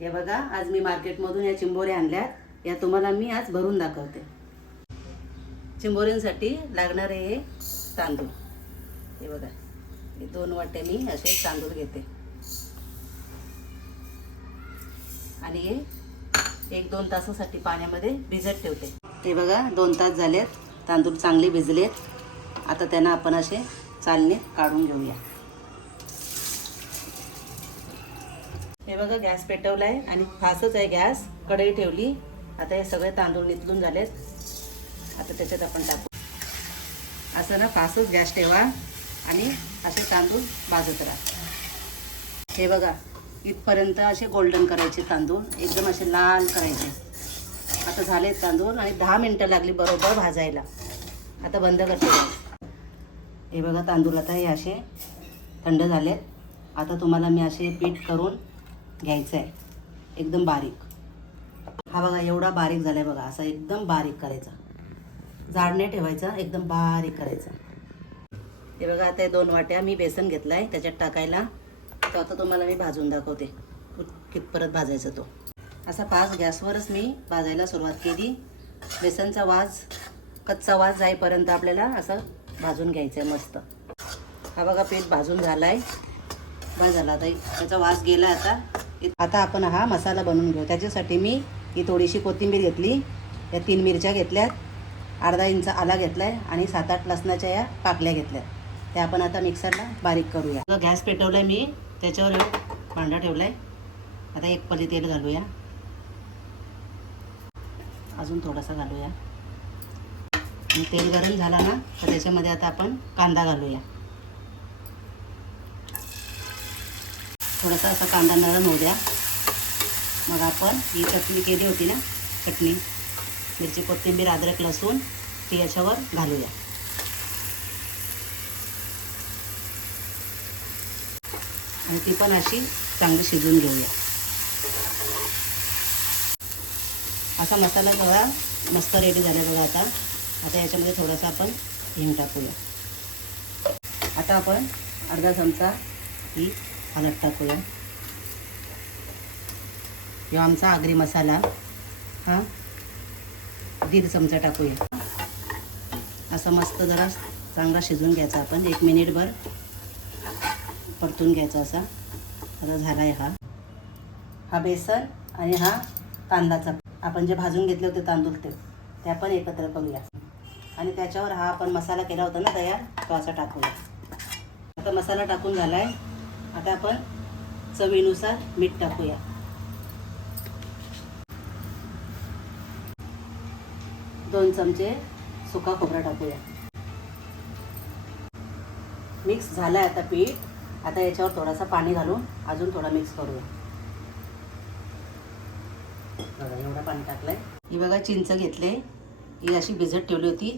हे बघा, आज मी मार्केटमधून या चिंबोऱ्या आणल्यात. या तुम्हाला मी आज भरून दाखवते. चिंबोऱ्यांसाठी लागणारे हे तांदूळ. हे बघा, हे 2 वाटे मी असे तांदूळ घेते आणि हे 1-2 तासासाठी पाण्यामध्ये भिजत ठेवते. हे बघा, 2 तास झालेत. तांदूळ चांगले भिजलेत. आता त्यांना आपण असे चालणे काढून घेऊया. हे बघा, गॅस पेटवला आहे आणि फासच आहे गॅस. कढई ठेवली. आता हे सगळे तांदूळ नितळून झालेत. आता त्याच्यात आपण टाकू. असं ना फासच गॅस ठेवा आणि असे तांदूळ भाजत राहा. हे बघा, इथपर्यंत असे गोल्डन करायचे तांदूळ, एकदम असे लाल करायचे. आता झालेत तांदूळ आणि 10 मिनटं लागली बरोबर भाजायला. आता बंद करते. हे बघा, तांदूळ आता हे असे थंड झालेत. आता तुम्हाला मी असे पीठ करून घ्यायचं आहे, एकदम बारीक. हा बघा, एवढा बारीक झाला आहे बघा. असा एकदम बारीक करायचा, जाड नाही ठेवायचा, एकदम बारीक करायचा. हे बघा, आता 2 वाट्या मी बेसन घेतला आहे त्याच्यात टाकायला. तो आता तुम्हाला मी भाजून दाखवते कितपत भाजायचा तो. असा फास्ट गॅसवरच मी भाजायला सुरुवात केली. बेसनचा वास, कच्चा वास जाईपर्यंत आपल्याला असं भाजून घ्यायचं आहे मस्त. हा बघा, पीठ भाजून झाला आहे. बस झाला. आता त्याचा वास गेला. आता आपण हा मसाला बनवून घेऊ. त्याच्यासाठी मी ही थोडीशी कोथिंबीर घेतली, या 3 मिरच्या घेतल्यात, अर्धा इंच आला घेतला आहे आणि 7-8 लसणाच्या या पाकल्या घेतल्यात. त्या आपण आता मिक्सरला बारीक करूया. गॅस पेटवला आहे मी, त्याच्यावर भांडा ठेवला आहे. आता 1 पळी तेल घालूया, अजून थोडासा घालूया. आणि तेल गरम झाला ना तर त्याच्यामध्ये आता आपण कांदा घालूया. थोडासा असा कांदा नरम होऊ द्या. मग आपण ही चटणी केली होती ना, चटणी, मिरची, कोथिंबीर, अद्रक, लसूण, ती याच्यावर घालूया. आणि ती पण अशी चांगली शिजवून घेऊया. असा मसाला सगळा मस्त रेडी झाला बघा. आता याच्यामध्ये थोडासा आपण हिंग टाकूया. आता आपण अर्धा चमचा ही हळद टाकूया. ह्यो आमचा आगरी मसाला, हा 1.5 चमचा टाकूया. असं मस्त जरा चांगला शिजवून घ्यायचा आपण. 1 मिनिटभर परतून घ्यायचा असा. आता झाला आहे हा बेसन आणि हा तांदळाचा आपण जे भाजून घेतले होते तांदूळ ते आपण एकत्र करूया. आणि त्याच्यावर हा आपण मसाला केला होता ना तयार, तो असा टाकूया. आता मसाला टाकून झाला आहे. आता आपण चवीनुसार मीठ टाकूया. दोन चमचे सुका खोबरा टाकूया. मिक्स झाला आहे आता पीठ. आता याच्यावर थोडासा पाणी घालून अजून थोडा मिक्स करूया. बघा, एवढा पाणी टाकलंय. ही बघा, चिंच घेतले, ही अशी भिजत ठेवली होती.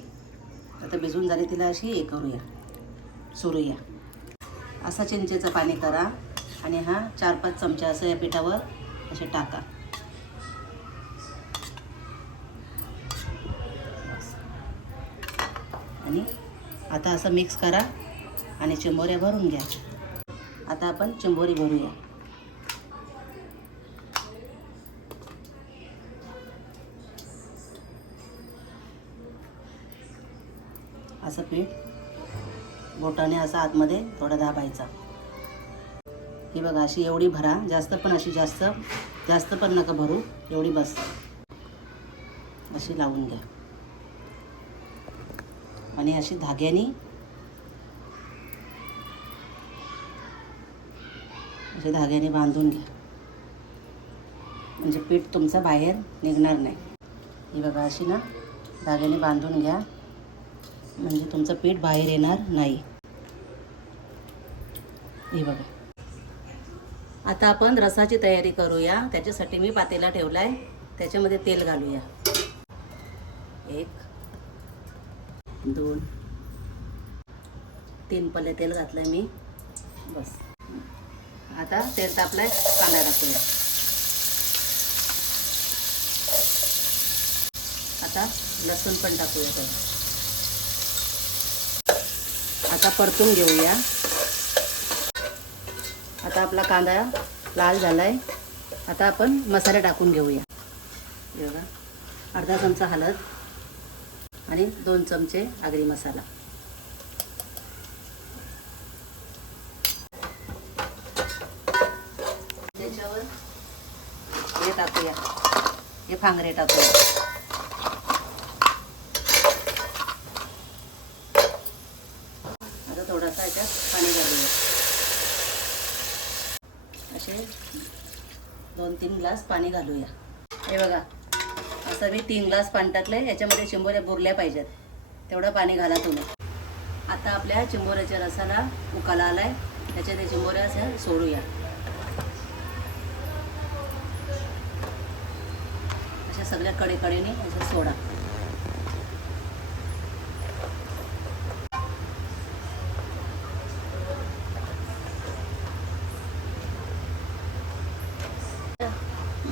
आता भिजून झाली, तिला अशी हे करूया, चुरूया. असं चिंचेचं पाणी करा आणि हा 4-5 चमचे असं या पिठावर असे टाका. आणि आता असं मिक्स करा आणि चिंबोऱ्या भरून घ्या. आता आपण चिंबोरी भरूया. असं पीठ बोटाने असं आतमध्ये थोडा दाबायचा. ही बघा, अशी एवढी भरा. जास्त पण अशी जास्त पण नका भरू, एवढी बस. अशी लावून घ्या आणि अशी धाग्याने बांधून घ्या. म्हणजे पीठ तुमचं बाहेर निघणार नाही. ही बघा, अशी ना धाग्याने बांधून घ्या, म्हणजे तुमचं पीठ बाहेर येणार नाही. हे बघा. आता आपण रसाची तयारी करूया. त्याच्यासाठी मी पातेला ठेवला आहे, त्याच्यामध्ये तेल घालूया. 1, 2, 3 पल्ले तेल घातलंय मी. बस. आता तेल तापलंय, कांदा टाकूया. आता लसूण पण टाकूया त्यात. आता परतून घेऊया. आता आपला कांदा लाल झालाय. आता आपण मसाले टाकून घेऊया. हे बघा, अर्धा चमचा हळद आणि 2 चमचे आगरी मसाला. त्याच्यावर हे टाकूया, हे फांगरे टाकूया. आता थोडासा याच्यात पाणी घालूया. असे 2-3 ग्लास पाणी घालूया. हे बघा, असं मी 3 ग्लास पाणी टाकलंय. याच्यामध्ये चिंबोऱ्या बुरल्या पाहिजेत, तेवढं पाणी घाला तुम्ही. आता आपल्या चिंबोऱ्याच्या रसाला उकाला आलाय. त्याच्यात हे चिंबोऱ्या अशा सोडूया. अशा सगळ्या कडेकडेने अशा सोडा.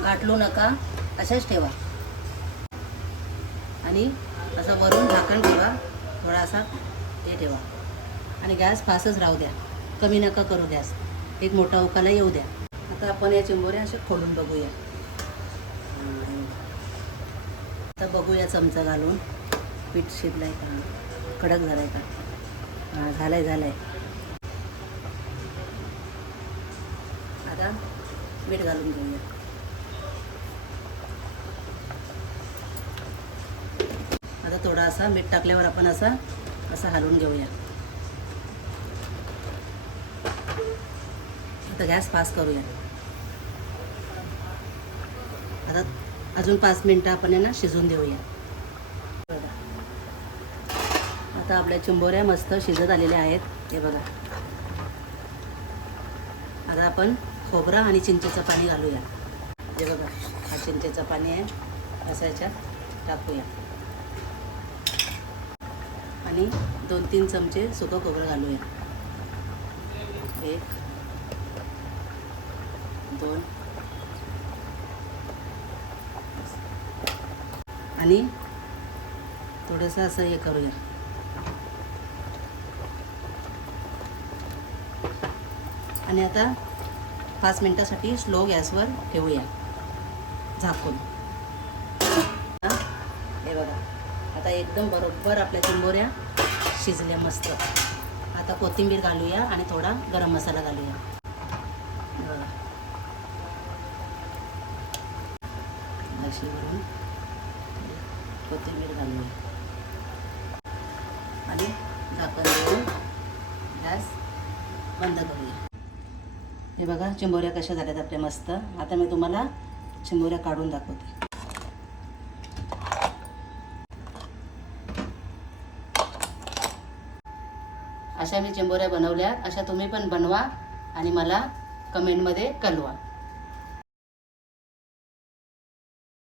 गाठलू नका, अशाच ठेवा. आणि असं वरून झाकण ठेवा, थोडासा हे ठेवा. आणि गॅस फास्टच राहू द्या, कमी नका करू गॅस. एक मोठा उकाला येऊ द्या. आता आपण या चिंबोऱ्या अशा खोलून बघूया. आता बघूया चमचा घालून पीठ शिजलाय का, कडक झालाय का. हां, झालाय. आता मीठ घालून घेऊया. आता थोडासा मीठ टाकल्यावर आपण असं हलवून घेऊया. आता गॅस फास्ट करूया. आता अजून 5 मिनटं आपण यांना शिजून देऊया. आता आपल्या चिंबोऱ्या मस्त शिजत आलेल्या आहेत. हे बघा. आता आपण खोबरा आणि चिंचेचं पाणी घालूया. हे बघा, हा चिंचेचं पाणी आहे, असं याच्यात टाकूया. आणि 2-3 चमचे सुकं खोबरं घालूया. 1, 2 आणि थोडंसं असं हे करूया. आणि आता 5 मिनटासाठी स्लो गॅसवर ठेवूया झाकून. हे बघा, आता एकदम बरोबर आपल्या चिंबोऱ्या शिजल्या मस्त. आता कोथिंबीर घालूया आणि थोडा गरम मसाला घालूया. बघा, अशी वरून कोथिंबीर घालूया आणि झाकण देऊन गॅस बंद करूया. हे बघा, चिंबोऱ्या कशा झाल्यात आपल्या मस्त. आता मी तुम्हाला चिंबोऱ्या काढून दाखवते. अशा मी चिंबोऱ्या बनवल्या. अशा तुम्ही पण बनवा आणि मला कमेंटमध्ये कळवा.